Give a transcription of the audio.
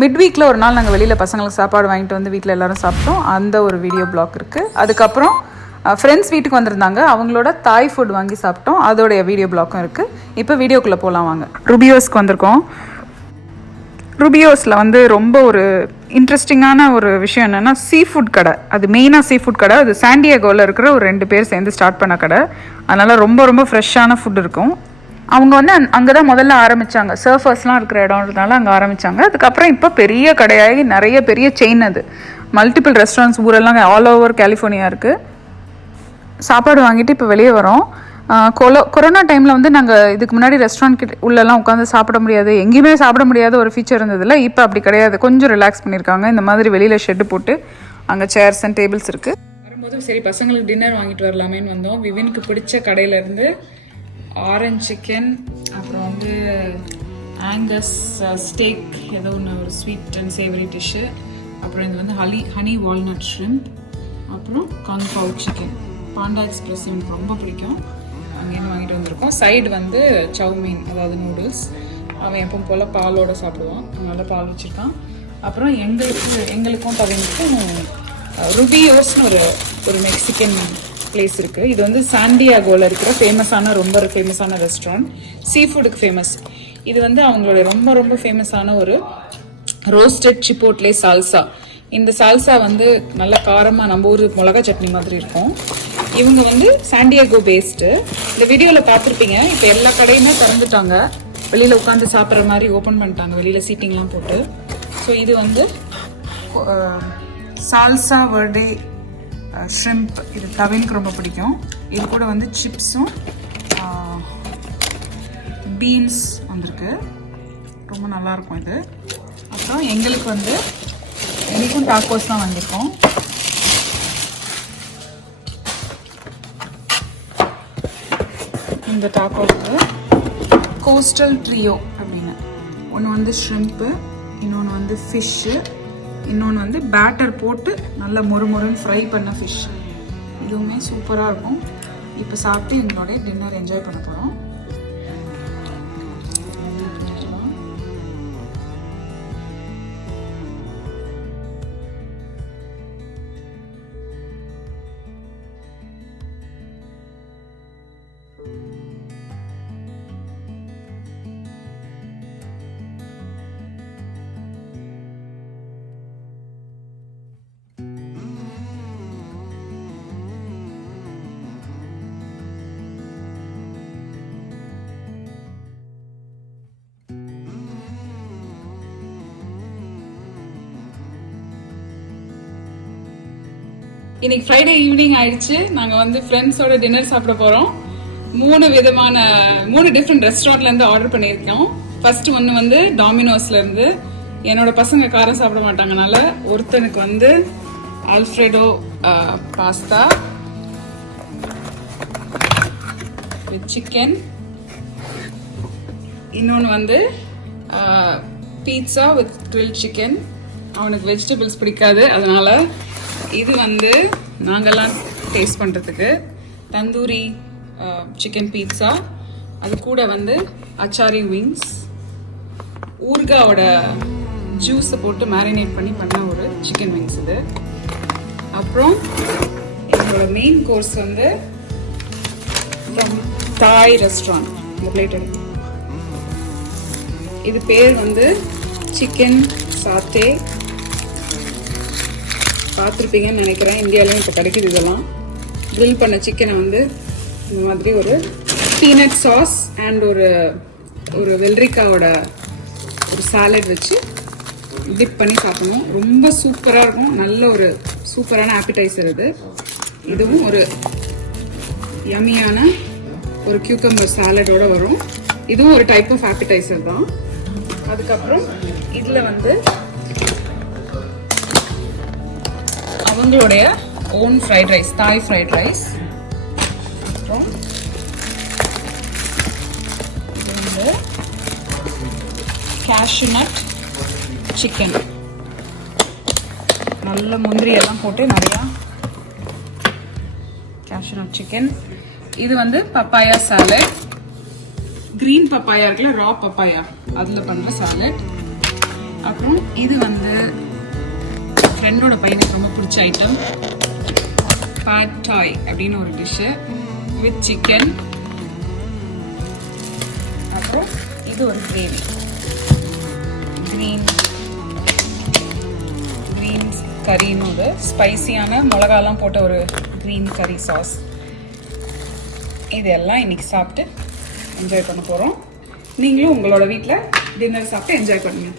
Mid வீக்கில் ஒரு நாள் நாங்கள் வெளியில் பசங்களுக்கு சாப்பாடு வாங்கிட்டு வந்து வீட்டில் எல்லோரும் சாப்பிட்டோம். அந்த ஒரு வீடியோ பிளாக் இருக்குது. அதுக்கப்புறம் ஃப்ரெண்ட்ஸ் வீட்டுக்கு வந்திருந்தாங்க, அவங்களோட தாய் ஃபுட் வாங்கி சாப்பிட்டோம், அதோடைய வீடியோ பிளாக்கும் இருக்குது. இப்போ வீடியோக்குள்ளே போகலாம் வாங்க. ருபியோஸ்க்கு வந்திருக்கோம். ருபியோஸில் வந்து ரொம்ப ஒரு இன்ட்ரெஸ்டிங்கான ஒரு விஷயம் என்னென்னா சீ ஃபுட் கடை. அது மெயினாக சீ ஃபுட் கடை. அது சாண்டியாகோவில் இருக்கிற ஒரு 2 பேர் சேர்ந்து ஸ்டார்ட் பண்ண கடை. அதனால் ரொம்ப ரொம்ப ஃப்ரெஷ்ஷான ஃபுட் இருக்கும். அவங்க வந்து அங்கே தான் முதல்ல ஆரம்பித்தாங்க. சர்ஃபர்ஸ்லாம் இருக்கிற இடம்ன்றதுனால அங்கே ஆரம்பித்தாங்க. அதுக்கப்புறம் இப்போ பெரிய கடையாகி நிறைய பெரிய செயின். அது மல்டிபிள் ரெஸ்டாரண்ட்ஸ் ஊரெல்லாம் ஆல் ஓவர் கலிஃபோர்னியா இருக்குது. சாப்பாடு வாங்கிட்டு இப்போ வெளியே வரோம். கொரோனா டைமில் வந்து நாங்கள் இதுக்கு முன்னாடி ரெஸ்டாரண்ட் உள்ளெல்லாம் உட்காந்து சாப்பிட முடியாது, எங்கேயுமே சாப்பிட முடியாத ஒரு ஃபீச்சர் இருந்ததில்ல. இப்போ அப்படி கிடையாது, கொஞ்சம் ரிலாக்ஸ் பண்ணியிருக்காங்க. இந்த மாதிரி வெளியில் ஷெட்டு போட்டு அங்கே சேர்ஸ் அண்ட் டேபிள்ஸ் இருக்குது. வரும்போது சரி பசங்களுக்கு டின்னர் வாங்கிட்டு வரலாமேன்னு வந்தோம். விவினுக்கு பிடிச்ச கடையிலேருந்து ஆரஞ்ச் சிக்கன், அப்புறம் வந்து ஆங்கஸ் ஸ்டேக், ஏதோ ஒன்று ஒரு ஸ்வீட் அண்ட் சேவரி டிஷ்ஷு, அப்புறம் இது வந்து ஹனி வால்நட் ஷ்ரிம்ப், அப்புறம் காங் பவு சிக்கன். பாண்டா எக்ஸ்பிரஸ் எனக்கு ரொம்ப பிடிக்கும், அங்கேருந்து வாங்கிட்டு வந்திருக்கோம். சைடு வந்து சவுமீன், அதாவது நூடுல்ஸ். அவன் எப்போ போல் பாலோடு சாப்பிடுவான், அதனால் பால் வச்சுருக்கான். அப்புறம் எங்களுக்கும் தவிர்க்கும் ருபியோஸ்னு ஒரு மெக்சிகன் பிளேஸ் இருக்குது. இது வந்து சாண்டியாகோவில் இருக்கிற ரொம்ப ஃபேமஸான ரெஸ்டாரண்ட், சீ ஃபுட்டுக்கு ஃபேமஸ். இது வந்து அவங்களோட ரொம்ப ரொம்ப ஃபேமஸான ஒரு ரோஸ்டட் சிப்போட்லே சால்சா. இந்த சால்சா வந்து நல்ல காரமாக நம்ம ஊர் மிளகா சட்னி மாதிரி இருக்கும். இவங்க வந்து சாண்டியாகோ பேஸ்டு. இந்த வீடியோவில் பார்த்துருப்பீங்க. இப்போ எல்லா கடையுமே திறந்துட்டாங்க, வெளியில் உட்காந்து சாப்பிட்ற மாதிரி ஓப்பன் பண்ணிட்டாங்க, வெளியில் சீட்டிங்லாம் போட்டு. ஸோ இது வந்து சால்சா வர்டே ஷ்ரிம்ப். இது தவினுக்கு ரொம்ப பிடிக்கும். இது கூட வந்து சிப்ஸும் பீன்ஸ் வந்திருக்கு, ரொம்ப நல்லாயிருக்கும் இது. அப்புறம் எங்களுக்கு வந்து எனக்கும் டாக்கோஸ் தான் வந்திருக்கோம். இந்த டாக்கோவுக்கு கோஸ்டல் ட்ரியோ அப்படின்னு ஒன்று வந்து ஷ்ரிம்ப்பு, இன்னொன்று வந்து ஃபிஷ்ஷு, இன்னொன்று வந்து பேட்டர் போட்டு நல்லா மொறுன்னு ஃப்ரை பண்ண ஃபிஷ். இதுவுமே சூப்பராக இருக்கும். இப்போ சாப்பிட்டு எங்களோட டின்னர் என்ஜாய் பண்ண போகிறோம். இன்னைக்கு ஃப்ரைடே ஈவினிங் ஆயிடுச்சு. நாங்கள் வந்து ஃப்ரெண்ட்ஸோட டின்னர் சாப்பிட போகிறோம். 3 டிஃப்ரெண்ட் ரெஸ்டாரண்ட்லேருந்து ஆர்டர் பண்ணியிருக்கோம். ஃபர்ஸ்ட் ஒன்று வந்து டாமினோஸ்லேருந்து. என்னோட பசங்க காரம் சாப்பிட மாட்டாங்கனால ஒருத்தனுக்கு வந்து ஆல்ஃப்ரெடோ பாஸ்தா வித் சிக்கன், இன்னொன்று வந்து பீட்சா வித் கிரில் சிக்கன். அவனுக்கு வெஜிடபிள்ஸ் பிடிக்காது, அதனால இது வந்து நாங்கள்லாம் டேஸ்ட் பண்ணுறதுக்கு தந்தூரி சிக்கன் பீட்சா. அது கூட வந்து அச்சாரி விங்ஸ், ஊர்காவோட ஜூஸை போட்டு மேரினேட் பண்ண ஒரு சிக்கன் விங்ஸ் இது. அப்புறம் எங்களோட மெயின் கோர்ஸ் வந்து தாய் ரெஸ்டாரண்ட். இந்த பிளேட் எடுத்து, இது பேர் வந்து சிக்கன் சாத்தே. பார்த்துருப்பீங்கன்னு நினைக்கிறேன், இந்தியாவிலையும் இப்போ கிடைக்குது இதெல்லாம். க்ரில் பண்ண சிக்கனை வந்து இந்த மாதிரி ஒரு பீனட் சாஸ் அண்ட் ஒரு வெள்ளரிக்காவோட ஒரு சாலட் வச்சு டிப் பண்ணி சாப்பிடணும். ரொம்ப சூப்பராக இருக்கும். நல்ல ஒரு சூப்பரான ஆப்பிடைசர் இது. இதுவும் ஒரு யம்மியான ஒரு கியூக்கம்பர் சாலடோட வரும். இதுவும் ஒரு டைப் ஆஃப் ஆப்பிடைசர் தான். அதுக்கப்புறம் இதில் வந்து அவங்களுடைய ஓன் ஃப்ரைட் ரைஸ், தாய் ஃப்ரைட் ரைஸ். அப்புறம் இது வந்து கேஷ்யூ நட் சிக்கன். நல்ல முந்திரி எல்லாம் போட்டு நிறையா கேஷ்யூ நட் சிக்கன். இது வந்து பப்பாயா சாலட், கிரீன் பப்பாயா இருக்குல்ல, ரா பப்பாயா, அதில் பண்ணுற சாலட். அப்புறம் இது வந்து ஃப்ரெண்டோட பையனுக்கு ரொம்ப பிடிச்ச ஐட்டம், பாட் டாய் அப்படின்னு ஒரு டிஷ்ஷு வித் சிக்கன். அப்புறம் இது ஒரு கிரேவி, கிரீன்ஸ் கறின்னு ஒரு ஸ்பைசியான மிளகாலாம் போட்ட ஒரு க்ரீன் கறி சாஸ். இதெல்லாம் இன்னைக்கு சாப்பிட்டு என்ஜாய் பண்ண போகிறோம். நீங்களும் உங்களோட வீட்டில் டின்னர் சாப்பிட்டு என்ஜாய் பண்ணுங்க.